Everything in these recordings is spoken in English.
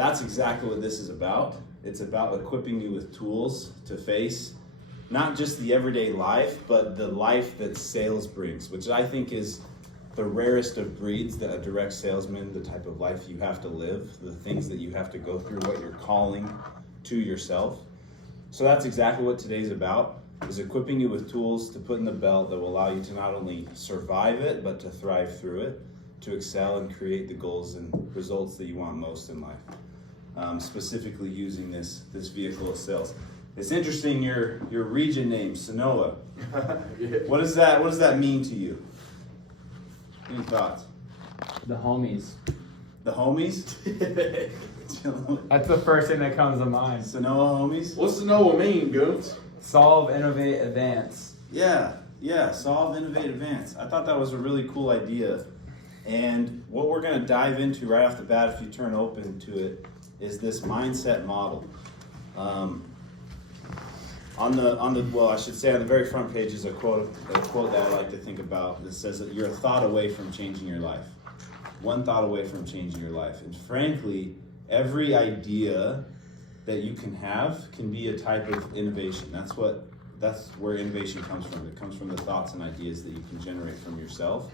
that's exactly what this is about. It's about equipping you with tools to face not just the everyday life, but the life that sales brings, which I think is the rarest of breeds, that a direct salesman, the type of life you have to live, the things that you have to go through, what you're calling to yourself. So that's exactly what today's about, is equipping you with tools to put in the belt that will allow you to not only survive it, but to thrive through it, to excel and create the goals and results that you want most in life. Specifically using this vehicle of sales. It's interesting, your region name, Sinnoa. What does that mean to you? Any thoughts? The homies. The homies? That's the first thing that comes to mind. Sinnoa homies? What's Sinnoa mean, Goops? Solve, innovate, advance. Yeah, solve, innovate, advance. I thought that was a really cool idea. And what we're going to dive into right off the bat, if you turn open to it, is this mindset model. On the very front page is a quote that I like to think about that says that you're a thought away from changing your life. One thought away from changing your life. And frankly, every idea that you can have can be a type of innovation. That's where innovation comes from. It comes from the thoughts and ideas that you can generate from yourself.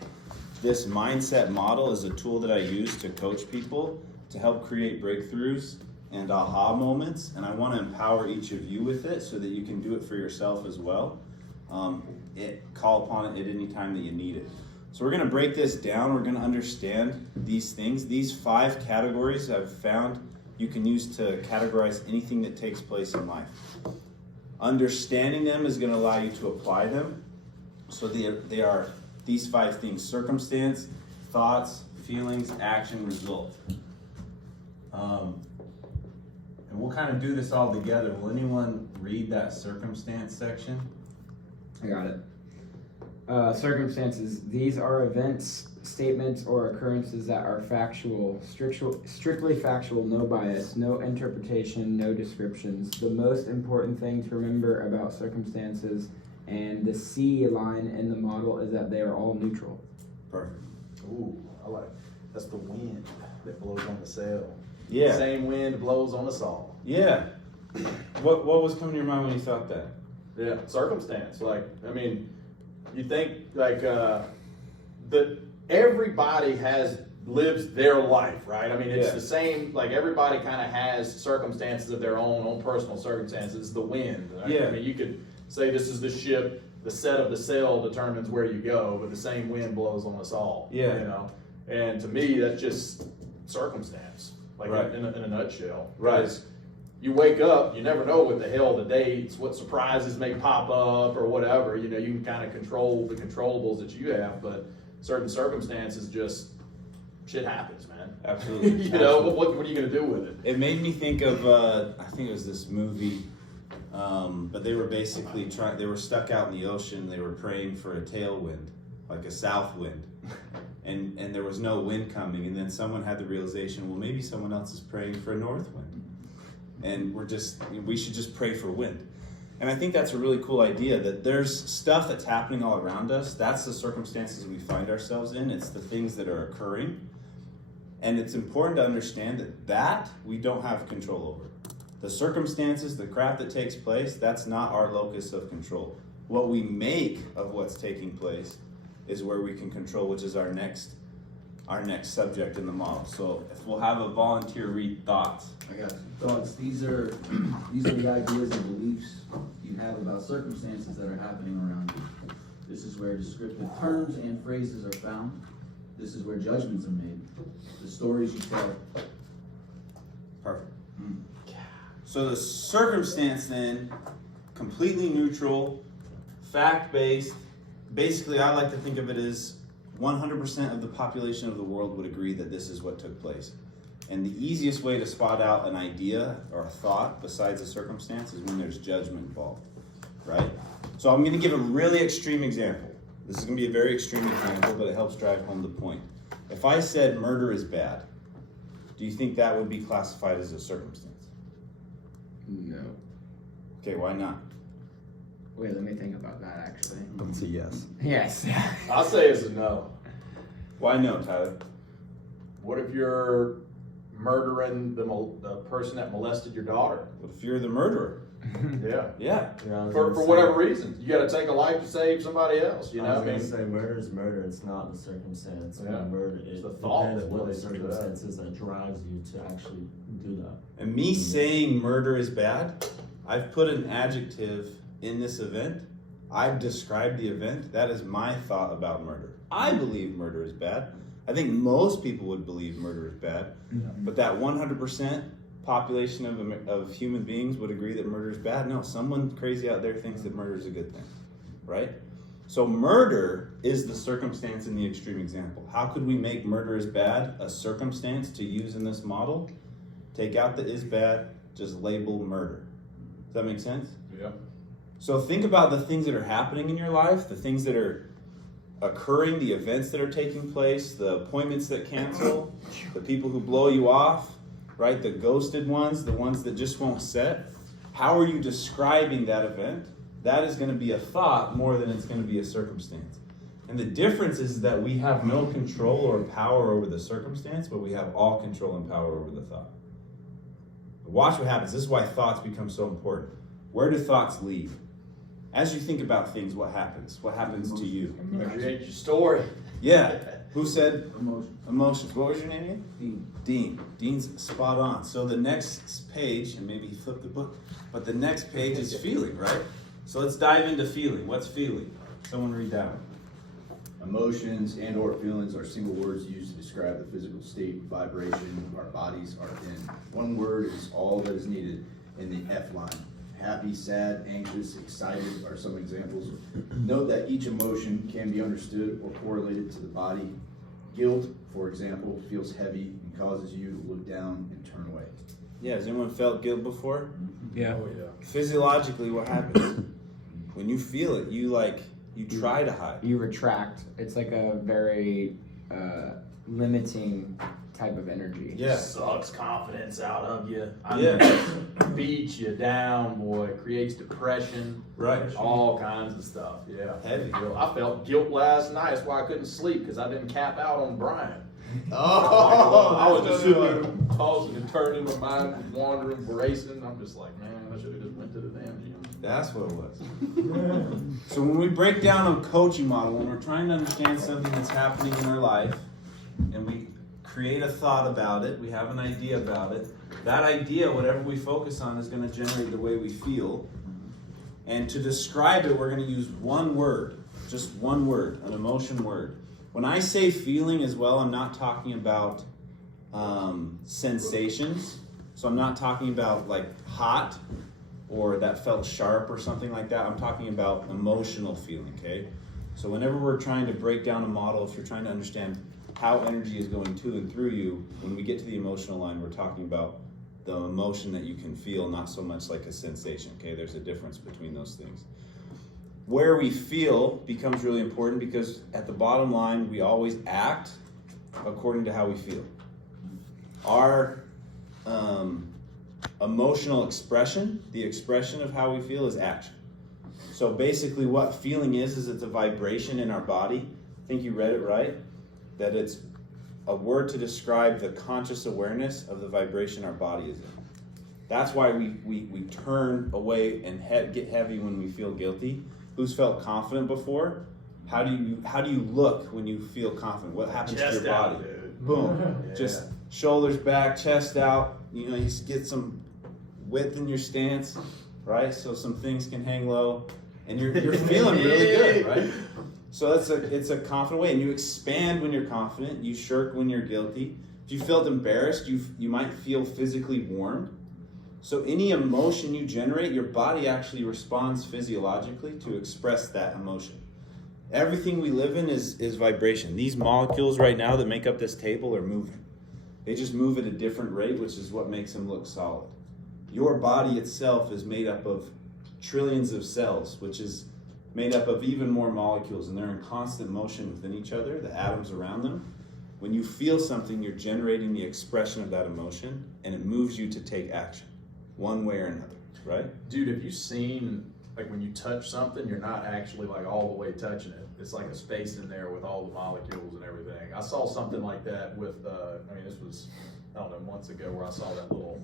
This mindset model is a tool that I use to coach people to help create breakthroughs and aha moments, and I want to empower each of you with it so that you can do it for yourself as well. Call upon it at any time that you need it. So we're going to break this down. We're going to understand these things. These 5 categories I've found you can use to categorize anything that takes place in life. Understanding them is going to allow you to apply them. So they are these 5 things: circumstance, thoughts, feelings, action, result. And we'll kind of do this all together. Will anyone read that circumstance section? I got it. Circumstances. These are events, statements, or occurrences that are factual, strictly factual, no bias, no interpretation, no descriptions. The most important thing to remember about circumstances and the C line in the model is that they are all neutral. Perfect. Ooh, I like it. That's the wind that blows on the sail. Yeah. Same wind blows on us all. Yeah. What was coming to your mind when you thought that? Yeah, circumstance. You think that everybody lives their life, right? It's the same. Like, everybody kind of has circumstances of their own personal circumstances. The wind. Right? Yeah. You could say this is the ship. The set of the sail determines where you go, but the same wind blows on us all. Yeah. And to me, that's just circumstance. Right. in a nutshell. Right. Because you wake up, you never know what the hell the dates, what surprises may pop up or whatever. You can kind of control the controllables that you have, but certain circumstances, just shit happens, man. Absolutely. What are you going to do with it? It made me think of, I think it was this movie, but they were basically they were stuck out in the ocean. They were praying for a tailwind, like a south wind. And there was no wind coming, and then someone had the realization, well, maybe someone else is praying for a north wind. And we should just pray for wind. And I think that's a really cool idea, that there's stuff that's happening all around us. That's the circumstances we find ourselves in. It's the things that are occurring. And it's important to understand that we don't have control over. The circumstances, the crap that takes place, that's not our locus of control. What we make of what's taking place is where we can control, which is our next subject in the model. So if we'll have a volunteer read thoughts. I got you. Thoughts. These are the ideas and beliefs you have about circumstances that are happening around you. This is where descriptive terms and phrases are found. This is where judgments are made. The stories you tell. Perfect. So the circumstance then, completely neutral, fact-based. Basically, I like to think of it as 100% of the population of the world would agree that this is what took place. And the easiest way to spot out an idea or a thought besides a circumstance is when there's judgment involved, right? So I'm going to give a really extreme example. This is going to be a very extreme example, but it helps drive home the point. If I said murder is bad, do you think that would be classified as a circumstance? No. Okay, why not? Wait, let me think about that, actually. Let's see, yes. Yes. I'll say it's a no. Why no, Tyler? What if you're murdering the person that molested your daughter. What if you're the murderer? Yeah. Yeah. For whatever reason. You gotta take a life to save somebody else, you know? I was gonna say murder is murder, it's not the circumstance. Yeah. Murder, It's it the thought depends that what the leads to that. circumstances that drives you to actually do that. And me saying murder is bad, I've put an adjective in this event. I've described the event. That is my thought about murder. I believe murder is bad. I think most people would believe murder is bad. But that 100% population of human beings would agree that murder is bad. No, someone crazy out there thinks that murder is a good thing, right? So murder is the circumstance in the extreme example. How could we make murder is bad a circumstance to use in this model? Take out the is bad, just label murder. Does that make sense? Yeah. So think about the things that are happening in your life, the things that are occurring, the events that are taking place, the appointments that cancel, the people who blow you off, right? The ghosted ones, the ones that just won't set. How are you describing that event? That is going to be a thought more than it's going to be a circumstance. And the difference is that we have no control or power over the circumstance, but we have all control and power over the thought. Watch what happens. This is why thoughts become so important. Where do thoughts lead? As you think about things, what happens? What happens to you? Create your story. Yeah. Who said Emotion. emotions? What was your name again? Dean. Dean. Dean's spot on. So the next page, and maybe he flipped the book, but the next page is feeling, right? So let's dive into feeling. What's feeling? Someone read that one. Emotions and or feelings are single words used to describe the physical state, vibration our bodies are in. One word is all that is needed in the F line. Happy, sad, anxious, excited are some examples. Note that each emotion can be understood or correlated to the body. Guilt, for example, feels heavy and causes you to look down and turn away. Yeah, has anyone felt guilt before? Yeah. Oh, yeah. Physiologically, what happens? When you feel it, you try to hide. You retract. It's like a very limiting type of energy. Yeah. Sucks confidence out of you. Yeah. Beats you down, boy. Creates depression. Right. All kinds of stuff. Yeah. Heavy. I felt guilt last night. That's why I couldn't sleep, because I didn't cap out on Brian. Oh, I was just sitting there tossing and turning, my mind was wandering, racing. I'm just like, man, I should have just went to the damn gym. That's what it was. So when we break down a coaching model, when we're trying to understand something that's happening in our life, and we create a thought about it, we have an idea about it, that idea, whatever we focus on, is going to generate the way we feel. And to describe it, we're going to use one word, just one word, an emotion word. When I say feeling as well, I'm not talking about sensations. So I'm not talking about like hot or that felt sharp or something like that. I'm talking about emotional feeling, okay? So whenever we're trying to break down a model, if you're trying to understand how energy is going to and through you, when we get to the emotional line, we're talking about the emotion that you can feel, not so much like a sensation, okay? There's a difference between those things. Where we feel becomes really important because at the bottom line, we always act according to how we feel. Our emotional expression, the expression of how we feel, is action. So basically what feeling is it's a vibration in our body. I think you read it right, that it's a word to describe the conscious awareness of the vibration our body is in. That's why we turn away and get heavy when we feel guilty. Who's felt confident before? How do you look when you feel confident? What happens to your body? Boom. Yeah. Just shoulders back, chest out. You know, you get some width in your stance, right? So some things can hang low, and you're feeling really good, right? So it's a confident way, and you expand when you're confident. You shirk when you're guilty. If you felt embarrassed, you might feel physically warmed. So any emotion you generate, your body actually responds physiologically to express that emotion. Everything we live in is vibration. These molecules right now that make up this table are moving. They just move at a different rate, which is what makes them look solid. Your body itself is made up of trillions of cells, which is made up of even more molecules, and they're in constant motion within each other, the atoms around them. When you feel something, you're generating the expression of that emotion, and it moves you to take action, one way or another, right? Dude, have you seen, like when you touch something, you're not actually like all the way touching it. It's like a space in there with all the molecules and everything. I saw something like that with, this was I don't know, months ago where I saw that little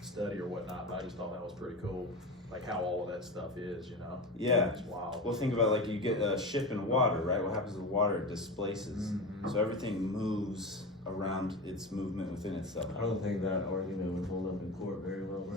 study or whatnot, but I just thought that was pretty cool, like how all of that stuff is, you know? Yeah. It's wild. Well, think about like you get a ship in water, right? What happens with water? It displaces. Mhm. So everything moves around its movement within itself. I don't think that argument would hold up in court very well, bro.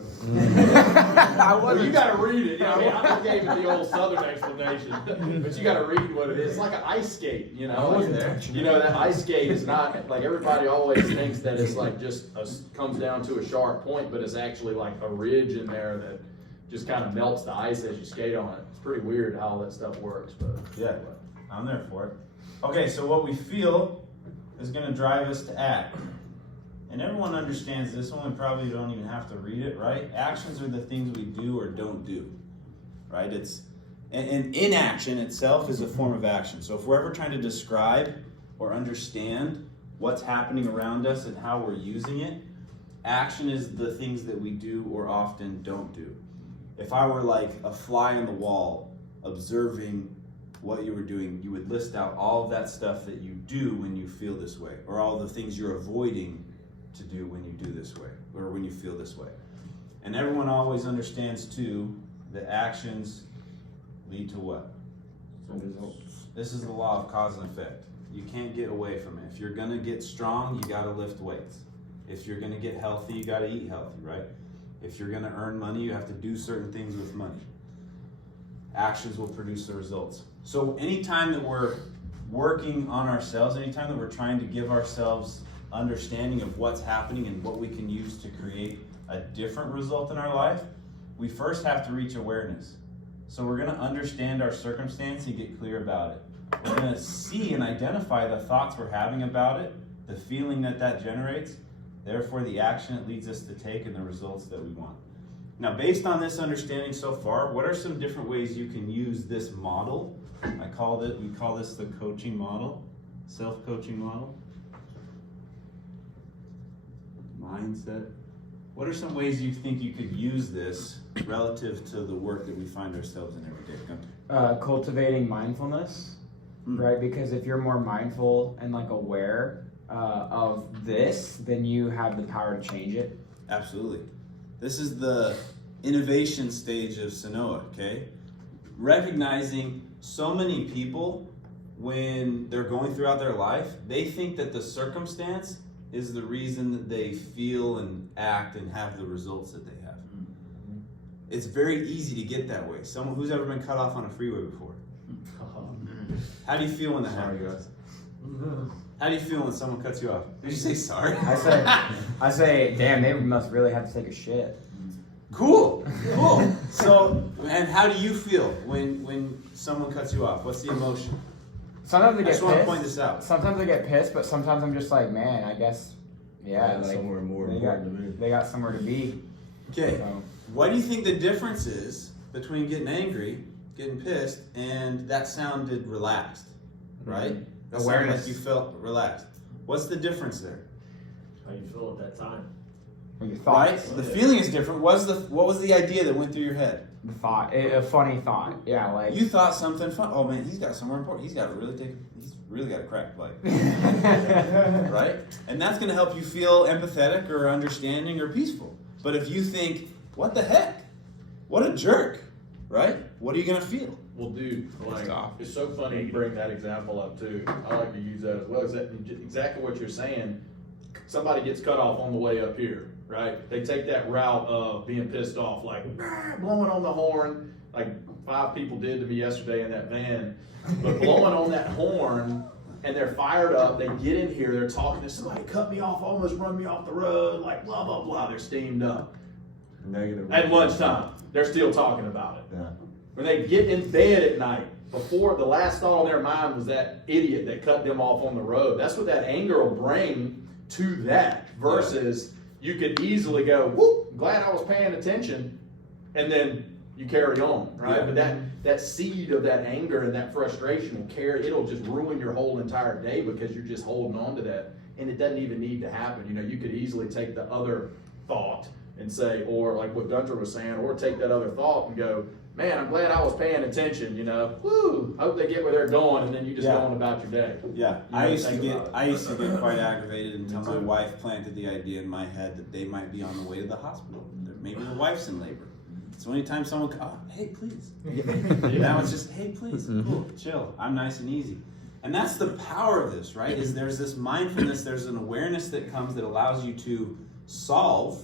Well, you gotta read it. I mean, I just gave it the old Southern explanation, but you gotta read what it is. It's like an ice skate, you know? I wasn't there. You know, that ice skate is not, like, everybody always thinks that it's like just comes down to a sharp point, but it's actually like a ridge in there that just kind of melts the ice as you skate on it. It's pretty weird how all that stuff works, but. Yeah, I'm there for it. Okay, so what we feel is going to drive us to act. And everyone understands this one. We probably don't even have to read it, right? Actions are the things we do or don't do, right? And inaction itself is a form of action. So if we're ever trying to describe or understand what's happening around us and how we're using it, action is the things that we do or often don't do. If I were like a fly on the wall observing what you were doing, you would list out all of that stuff that you do when you feel this way, or all the things you're avoiding to do when you do this way, or when you feel this way. And everyone always understands too that actions lead to what? Results. This is the law of cause and effect. You can't get away from it. If you're gonna get strong, you gotta lift weights. If you're gonna get healthy, you gotta eat healthy, right? If you're gonna earn money, you have to do certain things with money. Actions will produce the results. So anytime that we're working on ourselves, anytime that we're trying to give ourselves understanding of what's happening and what we can use to create a different result in our life, we first have to reach awareness. So we're gonna understand our circumstance and get clear about it. We're gonna see and identify the thoughts we're having about it, the feeling that that generates, therefore the action it leads us to take and the results that we want. Now, based on this understanding so far, what are some different ways you can use this model? We call this the coaching model, self-coaching model. Mindset. What are some ways you think you could use this relative to the work that we find ourselves in every day? Cultivating mindfulness, right? Because if you're more mindful and like aware of this, then you have the power to change it. Absolutely. This is the innovation stage of Sinnoa, okay? Recognizing so many people, when they're going throughout their life, they think that the circumstance is the reason that they feel and act and have the results that they have. Mm-hmm. It's very easy to get that way. Someone who's ever been cut off on a freeway before. How do you feel when that happens? How do you feel when someone cuts you off? Did you say sorry? I say, damn, they must really have to take a shit. Cool. So, and how do you feel when someone cuts you off? What's the emotion? Sometimes I I get just want to pissed. point this out. Sometimes I get pissed, but sometimes I'm just like, man, I guess, yeah, like somewhere more they important to me. got somewhere to be. Okay. So. What do you think the difference is between getting angry, getting pissed, and that sounded relaxed, right? That sounded Awareness. like you felt relaxed. What's the difference there? How you feel at that time? Your Right? thoughts. The feeling is different. What was the idea that went through your head? The thought, a funny thought. Yeah, like You thought something fun. Oh man, he's got somewhere important. He's really got to crack, like, right? And that's going to help you feel empathetic or understanding or peaceful. But if you think, what the heck? What a jerk, right? What are you going to feel? Well, dude, like, off. it's so funny you bring that example up too. I like to use that as well. Is that exactly what you're saying? Somebody gets cut off on the way up here, right? They take that route of being pissed off, like blowing on the horn, like 5 people did to me yesterday in that van. But blowing on that horn, and they're fired up. They get in here, they're talking to somebody, cut me off, almost run me off the road, like blah blah blah. They're steamed up. Negative. At lunchtime, they're still talking about it. Yeah. When they get in bed at night, before the last thought on their mind was that idiot that cut them off on the road. That's what that anger will bring to that. Versus you could easily go, whoop, glad I was paying attention, and then you carry on, right? Yeah. But that seed of that anger and that frustration it'll just ruin your whole entire day because you're just holding on to that. And it doesn't even need to happen. You know, you could easily take the other thought and say, or like what Gunter was saying, or take that other thought and go, man, I'm glad I was paying attention, you know, woo, hope they get where they're going, and then you just go on about your day. Yeah, You I know, used to think get about it. I used to get quite aggravated until my wife planted the idea in my head that they might be on the way to the hospital. That maybe the wife's in labor. So anytime someone hey, please. Now it's just, hey, please, cool, chill. I'm nice and easy. And that's the power of this, right? Is there's this mindfulness, there's an awareness that comes that allows you to solve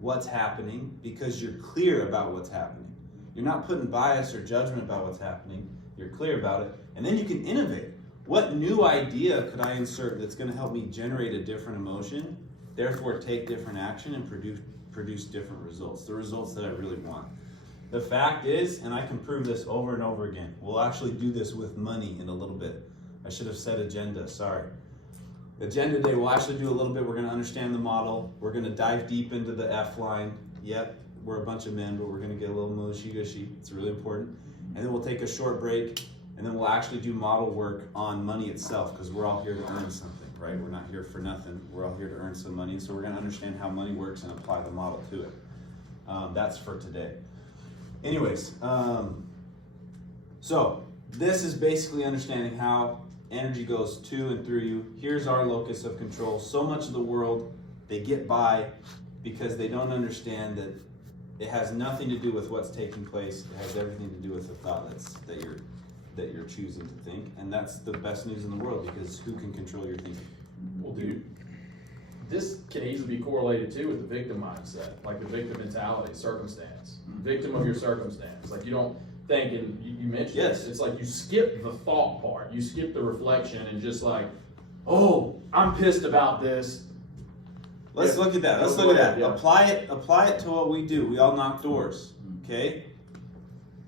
what's happening because you're clear about what's happening. You're not putting bias or judgment about what's happening. You're clear about it. And then you can innovate. What new idea could I insert that's going to help me generate a different emotion, therefore take different action and produce different results, the results that I really want. The fact is, and I can prove this over and over again, we'll actually do this with money in a little bit. I should have said agenda, sorry. Agenda day, we'll actually do a little bit. We're going to understand the model. We're going to dive deep into the F line. Yep, we're a bunch of men, but we're going to get a little mushy-gushy. It's really important. And then we'll take a short break, and then we'll actually do model work on money itself, because we're all here to earn something, right? We're not here for nothing. We're all here to earn some money. So we're going to understand how money works and apply the model to it. That's for today. Anyways, so this is basically understanding how energy goes to and through you. Here's our locus of control. So much of the world, they get by because they don't understand that it has nothing to do with what's taking place. It has everything to do with the thought that you're choosing to think. And that's the best news in the world, because who can control your thinking? Well, dude, this can easily be correlated too with the victim mindset, like the victim mentality, circumstance. Victim of your circumstance. Like you don't think, and you mentioned Yes. this, it's like you skip the thought part, you skip the reflection, and just like, oh, I'm pissed about this. Let's Yeah. look at that. Let's Go look at ahead, that. yeah. Apply it to what we do. We all knock doors. Okay?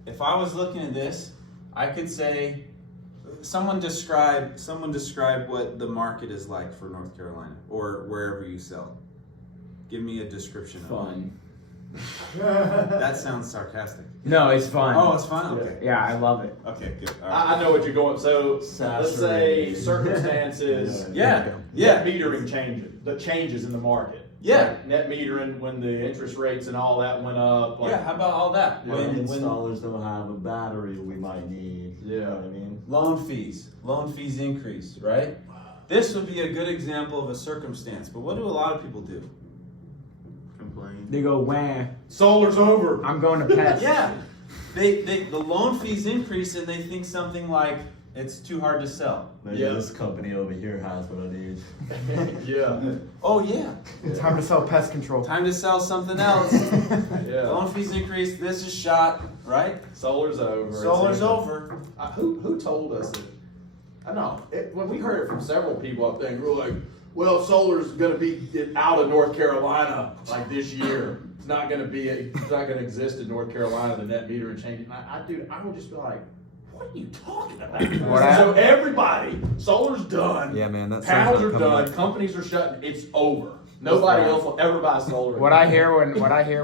If I was looking at this, I could say, someone describe what the market is like for North Carolina or wherever you sell. Give me a description of Fun. it. That sounds sarcastic. No, it's fun. Oh, it's fun? Okay. Yeah, I love it. Okay, good. All right. I know what you're going. So let's say Saturated. circumstances. Yeah. Net metering changes in the market. Yeah. Like net metering when the interest rates and all that went up. Like, Yeah, how about all that? When installers don't have a battery we might need. You Yeah. know what I mean? Loan fees increased, right? This would be a good example of a circumstance, but what do a lot of people do? Complain. They go, wah, solar's over. I'm going to pest. Yeah, the loan fees increase and they think something like it's too hard to sell. Maybe Yeah. this company over here has what I need. Yeah. Oh yeah, Time to sell pest control. time to sell something else. Yeah. Loan fees increase, this is shot, right? Solar's over. Solar's It's over. Who told us that? I know. When we heard it from several people, I think we were like, well, solar's going to be out of North Carolina like this year. It's not going to exist in North Carolina, the net meter and change. And I would just be like, what are you talking about? So everybody, solar's done. Yeah, man, that's Panels are done. Companies are shutting. It's over. Nobody else will ever buy solar. What I hear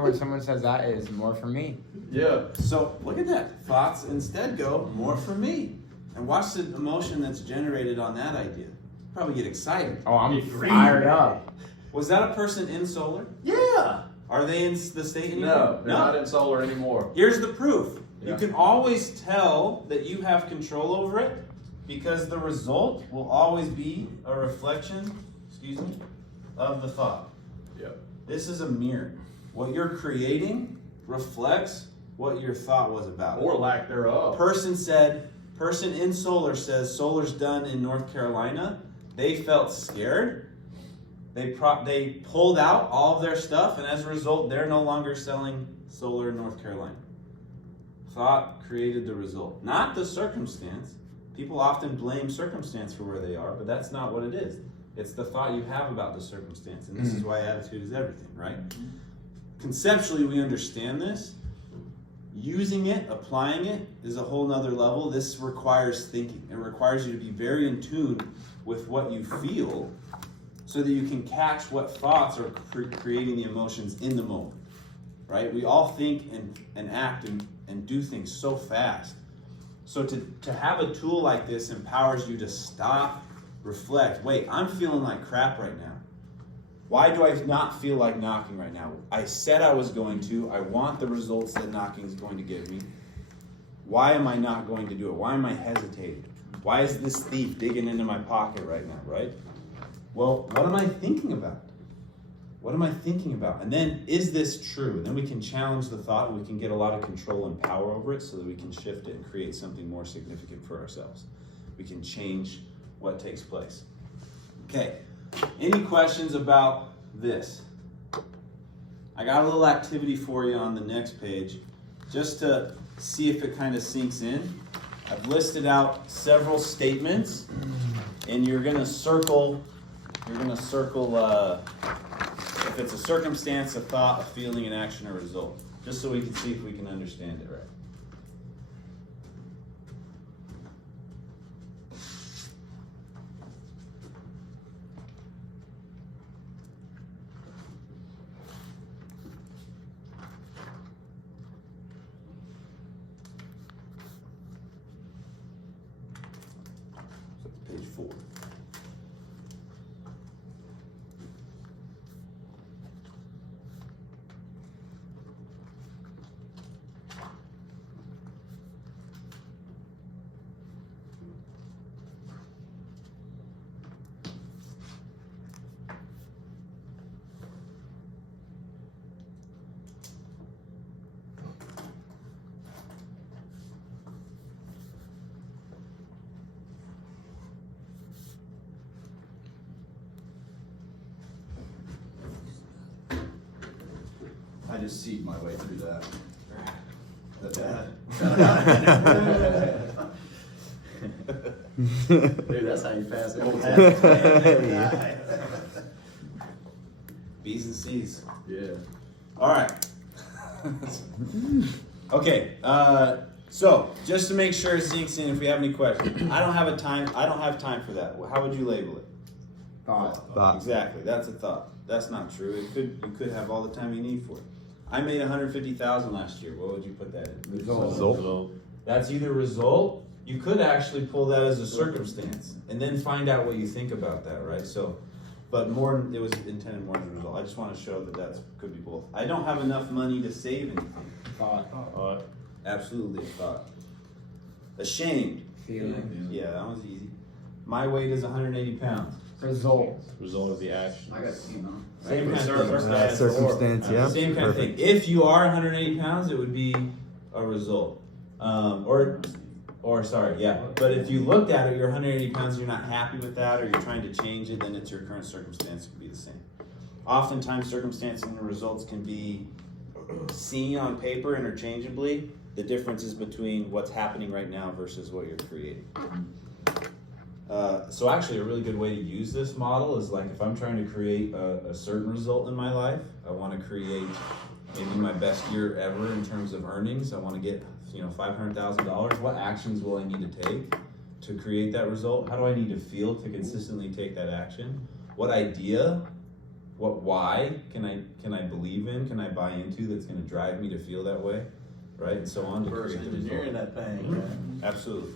when someone says that is more for me. Yeah. So look at that. Thoughts instead go more for me. And watch the emotion that's generated on that idea. Probably get excited. Oh, I'm Get green. fired up. Was that a person in solar? Yeah. Are they in the state anymore? No, they're not in solar anymore. Here's the proof. Yeah. You can always tell that you have control over it because the result will always be a reflection, of the thought. Yeah. This is a mirror. What you're creating reflects what your thought was about. Or lack thereof. Person in solar says solar's done in North Carolina. They felt scared. They pulled out all of their stuff, and as a result, they're no longer selling solar in North Carolina. Thought created the result, not the circumstance. People often blame circumstance for where they are, but that's not what it is. It's the thought you have about the circumstance, and this is why attitude is everything, right? Conceptually, we understand this. Using it, applying it, is a whole nother level. This requires thinking. It requires you to be very in tune with what you feel so that you can catch what thoughts are creating the emotions in the moment, right? We all think and act and do things so fast. So to have a tool like this empowers you to stop, reflect. Wait, I'm feeling like crap right now. Why do I not feel like knocking right now? I said I was going to. I want the results that knocking is going to give me. Why am I not going to do it? Why am I hesitating? Why is this thief digging into my pocket right now, right? Well, what am I thinking about? What am I thinking about? And then, is this true? And then we can challenge the thought, and we can get a lot of control and power over it so that we can shift it and create something more significant for ourselves. We can change what takes place. Okay, any questions about this? I got a little activity for you on the next page, just to see if it kind of sinks in. I've listed out several statements, and you're gonna circle if it's a circumstance, a thought, a feeling, an action, or a result, just so we can see if we can understand it right. So it's page 4. I just seed my way through that. That's bad. Dude, that's how you pass it. B's and C's. Yeah. All right. Okay. So just to make sure it sinks in, if we have any questions, I don't have time for that. How would you label it? Thought. Exactly. That's a thought. That's not true. You could have all the time you need for it. I made $150,000 last year. What would you put that in? Result. That's either result. You could actually pull that as a circumstance and then find out what you think about that, right? So, but more, it was intended more as a result. I just want to show that could be both. I don't have enough money to save anything. Thought. Absolutely a thought. Ashamed. Feeling. Yeah, that one's easy. My weight is 180 pounds. Result. Result of the action. I got seed on. Same kind of thing. Circumstance, yeah. Same kind of thing. If you are 180 pounds, it would be a result. But if you looked at it, you're 180 pounds, you're not happy with that, or you're trying to change it, then it's your current circumstance. It could be the same. Oftentimes, circumstances and results can be seen on paper interchangeably. The difference is between what's happening right now versus what you're creating. So actually, a really good way to use this model is like if I'm trying to create a certain result in my life, I want to create maybe my best year ever in terms of earnings. I want to get $500,000. What actions will I need to take to create that result? How do I need to feel to consistently take that action? What idea, why can I believe in? Can I buy into that's going to drive me to feel that way, right? And so on to First create the engineering result. that thing. Absolutely.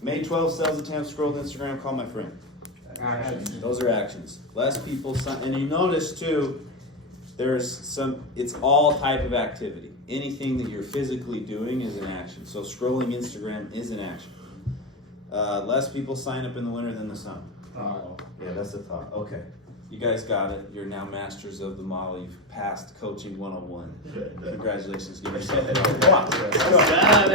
May 12 sales attempt, scroll to Instagram, call my friend. Action. Those are actions. Less people sign, and you notice too, it's all type of activity. Anything that you're physically doing is an action. So scrolling Instagram is an action. Less people sign up in the winter than the summer. Yeah, that's a thought. Okay. You guys got it. You're now masters of the model. You've passed coaching 101. Congratulations. Give yourself a round. Come on.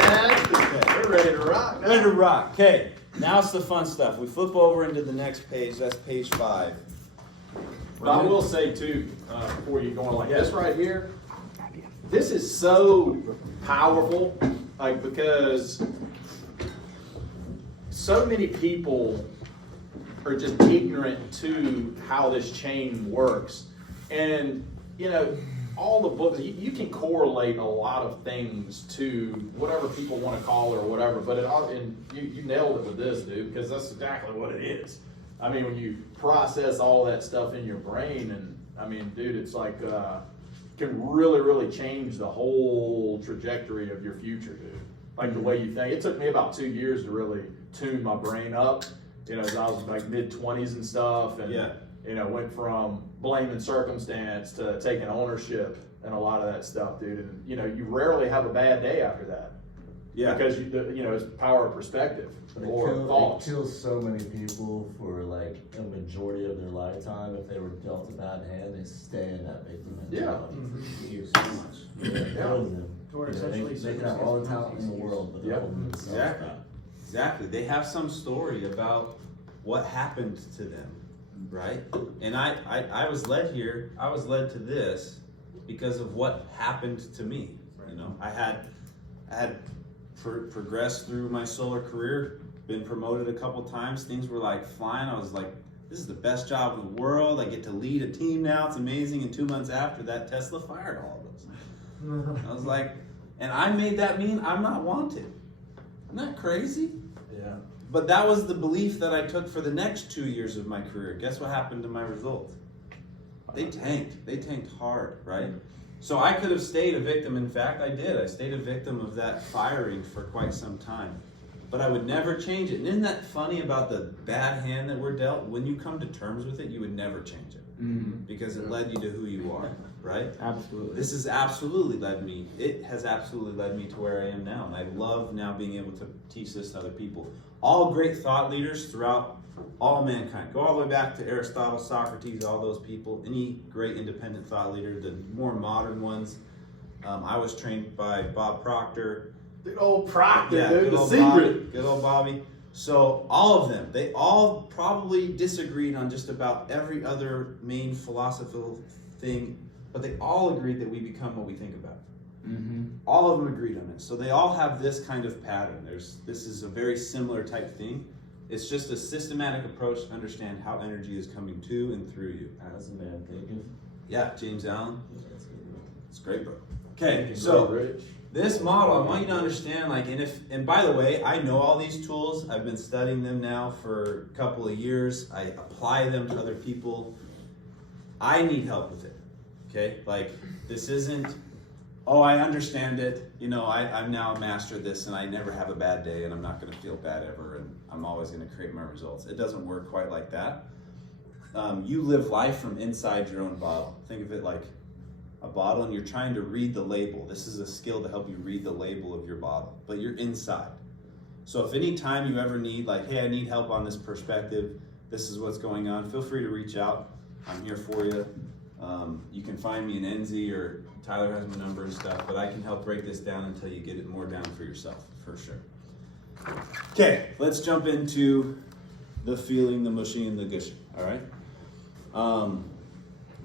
We're ready to rock now. Ready to rock. Okay. Now it's the fun stuff. We flip over into the next page. That's page 5. But I will say too, before you go on like this right here, this is so powerful, like because so many people are just ignorant to how this chain works. And, all the books, you can correlate a lot of things to whatever people want to call it or whatever, but you nailed it with this, dude, because that's exactly what it is. I mean, when you process all that stuff in your brain, and dude, it's like, can really, really change the whole trajectory of your future, dude. Like the way you think. It took me about 2 years to really tune my brain up. As I was like mid-20s and stuff, and You know, went from blaming circumstance to taking ownership and a lot of that stuff, dude. And you know, you rarely have a bad day after that. Yeah. Because you know, it's power of perspective or thoughts. It kills so many people for like a majority of their lifetime. If they were dealt a bad hand, they stay in that victim mentality for years. So much. It kills them. Or You know, essentially they can have all the talent in the world, but they're Yep. holding themselves Exactly. back. Exactly. They have some story about what happened to them, right? And I was led here, I was led to this because of what happened to me. You know, I had progressed through my solar career, been promoted a couple times. Things were like flying. I was like, this is the best job in the world. I get to lead a team now. It's amazing. And 2 months after that, Tesla fired all of us. I was like, and I made that mean I'm not wanted. Isn't that crazy? Yeah. But that was the belief that I took for the next 2 years of my career. Guess what happened to my results? They tanked. They tanked hard, right? So I could have stayed a victim. In fact, I did. I stayed a victim of that firing for quite some time. But I would never change it. And isn't that funny about the bad hand that we're dealt? When you come to terms with it, you would never change it. Because it led you to who you are, right? Absolutely. This has absolutely led me. It has absolutely led me to where I am now. And I love now being able to teach this to other people. All great thought leaders throughout all mankind. Go all the way back to Aristotle, Socrates, all those people. Any great independent thought leader, the more modern ones. I was trained by Bob Proctor. Good old Proctor, Yeah, dude, good the old secret. Bobby, good old Bobby. So all of them, they all probably disagreed on just about every other main philosophical thing, but they all agreed that we become what we think about. All of them agreed on it. So they all have this kind of pattern. This is a very similar type thing. It's just a systematic approach to understand how energy is coming to and through you. As a man thinking. Yeah, James Allen. That's good. It's great, bro. Okay, Grow so rich. this model, I want you to understand, like, and by the way, I know all these tools. I've been studying them now for a couple of years. I apply them to other people. I need help with it. Okay, like this isn't. Oh, I understand it. You know, I'm now a master of this, and I never have a bad day, and I'm not going to feel bad ever, and I'm always going to create my results. It doesn't work quite like that. You live life from inside your own bottle. Think of it like a bottle, and you're trying to read the label. This is a skill to help you read the label of your bottle, but you're inside. So if any time you ever need, like, hey, I need help on this perspective, this is what's going on, feel free to reach out. I'm here for you. You can find me in NZ, or Tyler has my number and stuff, but I can help break this down until you get it more down for yourself, for sure. Okay, let's jump into the feeling, the mushy, and the gushy, all right?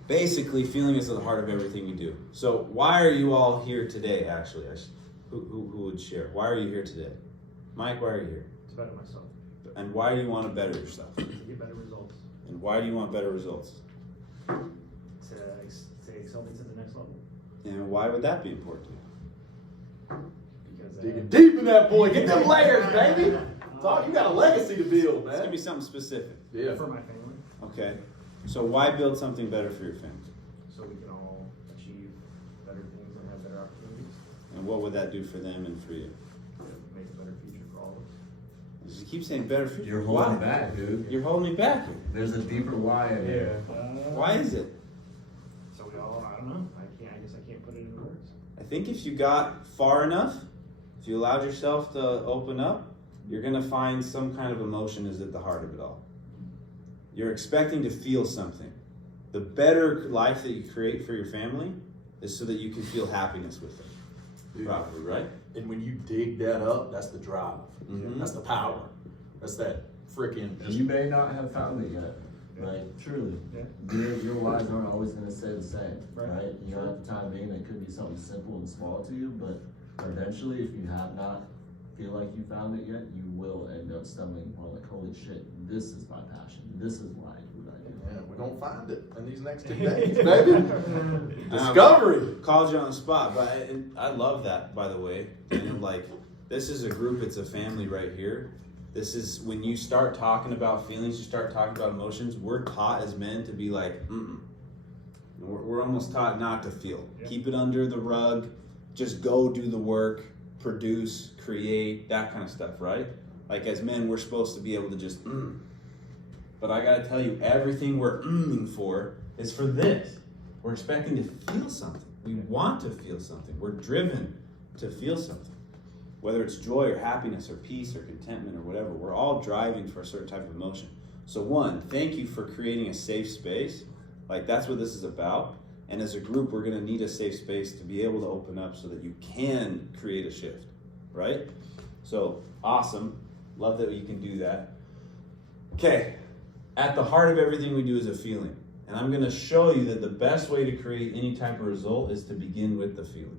Basically, feeling is at the heart of everything we do. So why are you all here today, actually? Who would share? Why are you here today? Mike, why are you here? To better myself, And why do you want to better yourself? to get better results, And why do you want better results? to excel me to the next level. And why would that be important to you? Because Digging deep in that boy. Get them layers, baby. Talk, you got a legacy to build, It's going to man. be something specific. Yeah. for my family, Okay. So why build something better for your family? so we can all achieve better things and have better opportunities, And what would that do for them and for you? make a better future for all of us. You keep saying better for You're why? holding back, dude. You're holding me back here. There's a deeper why in here. Why is it? So we all, I don't know, I guess I can't put it into words. I think if you got far enough, if you allowed yourself to open up, you're going to find some kind of emotion is at the heart of it all. You're expecting to feel something. The better life that you create for your family is so that you can feel happiness with it. Probably, right? And when you dig that up, that's the drive. Mhm. That's the power. That's that freaking. You may not have found it yet. Like, truly. Yeah. Your whys aren't always going to stay the same, Right. right? You know, at the time being, it could be something simple and small to you, but eventually, if you have not feel like you found it yet, you will end up stumbling upon, like, holy shit, this is my passion. This is why I do what I do. Yeah, we're gonna find it in these next 2 days, baby. Discovery. Called you on the spot, but I love that, by the way. And like, this is a group, it's a family right here. This is when you start talking about feelings, you start talking about emotions. We're taught as men to be like, We're almost taught not to feel. Yeah. Keep it under the rug. Just go do the work, produce, create, that kind of stuff, right? Like as men, we're supposed to be able to just, But I gotta tell you, everything we're for is for this. We're expecting to feel something. We want to feel something. We're driven to feel something. Whether it's joy or happiness or peace or contentment or whatever, we're all driving for a certain type of emotion. So one, thank you for creating a safe space. Like that's what this is about. And as a group, we're gonna need a safe space to be able to open up so that you can create a shift, right? So awesome, love that you can do that. Okay, at the heart of everything we do is a feeling. And I'm gonna show you that the best way to create any type of result is to begin with the feeling.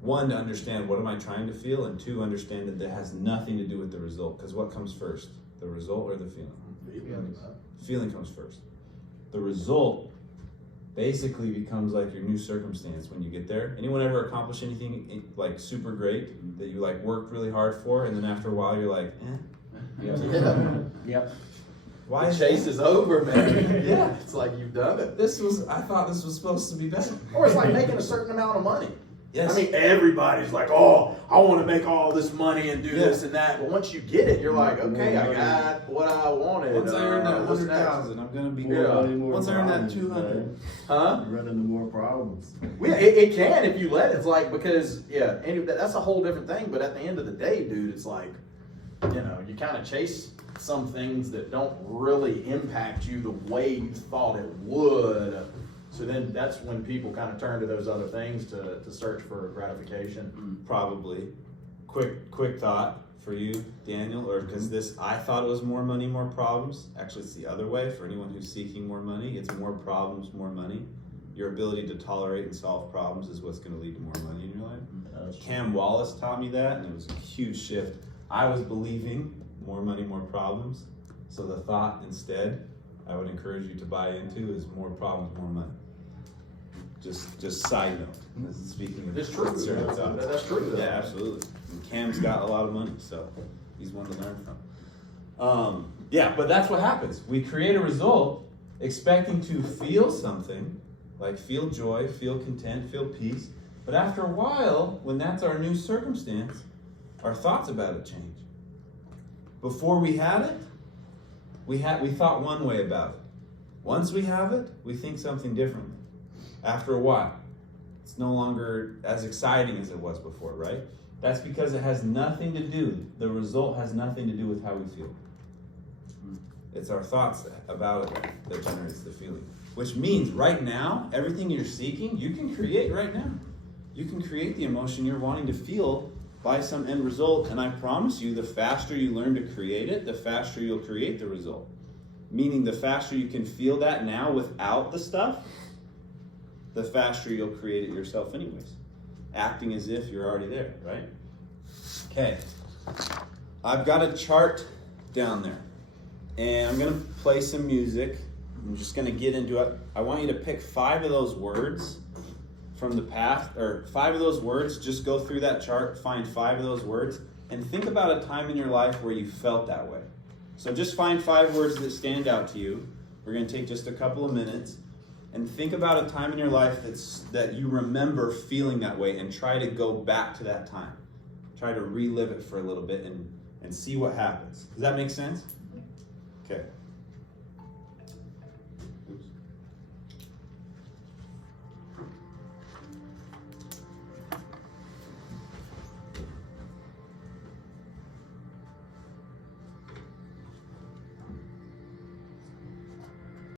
One, to understand what am I trying to feel, and two, understand that has nothing to do with the result. Because what comes first, the result or the feeling? Feeling comes first. The result basically becomes like your new circumstance when you get there. Anyone ever accomplish anything like super great that you like worked really hard for, and then after a while you're like, Yep. Why The chase is over, man. Yeah. It's like you've done it. I thought this was supposed to be better. Or it's like making a certain amount of money. Yes. I mean, everybody's like, oh, I want to make all this money and do this and that. But once you get it, you're like, okay, I got what I wanted. Once I earn that what's next? 100,000, I'm gonna be Yeah. good. Once I earn that 200, Huh? You're running into more problems. Well, yeah, it can if you let it. It's like, because, yeah, that's a whole different thing. But at the end of the day, dude, it's like, you kind of chase some things that don't really impact you the way you thought it would. So then that's when people kind of turn to those other things to search for gratification. probably. Quick thought for you, Daniel, or because I thought it was more money, more problems. Actually, it's the other way. For anyone who's seeking more money, it's more problems, more money. Your ability to tolerate and solve problems is what's going to lead to more money in your life. Cam Wallace taught me that, and it was a huge shift. I was believing more money, more problems. So the thought instead, I would encourage you to buy into is more problems, more money. Just side note. This is speaking of It's true. conservative thoughts. That's true, though. Yeah, absolutely. And Cam's got a lot of money, so he's one to learn from. Yeah, but that's what happens. We create a result expecting to feel something, like feel joy, feel content, feel peace. But after a while, when that's our new circumstance, our thoughts about it change. Before we had it, we thought one way about it. Once we have it, we think something differently. After a while, it's no longer as exciting as it was before, right? That's because it has nothing to do, the result has nothing to do with how we feel. It's our thoughts about it that generates the feeling. Which means right now, everything you're seeking, you can create right now. You can create the emotion you're wanting to feel by some end result, and I promise you, the faster you learn to create it, the faster you'll create the result. Meaning the faster you can feel that now without the stuff, the faster you'll create it yourself anyways. Acting as if you're already there, right? Okay. I've got a chart down there. And I'm gonna play some music. I'm just gonna get into it. I want you to pick 5 of those words from the past, or 5 of those words. Just go through that chart, find 5 of those words, and think about a time in your life where you felt that way. So just find 5 words that stand out to you. We're gonna take just a couple of minutes. And think about a time in your life that you remember feeling that way, and try to go back to that time. Try to relive it for a little bit and see what happens. Does that make sense? Okay.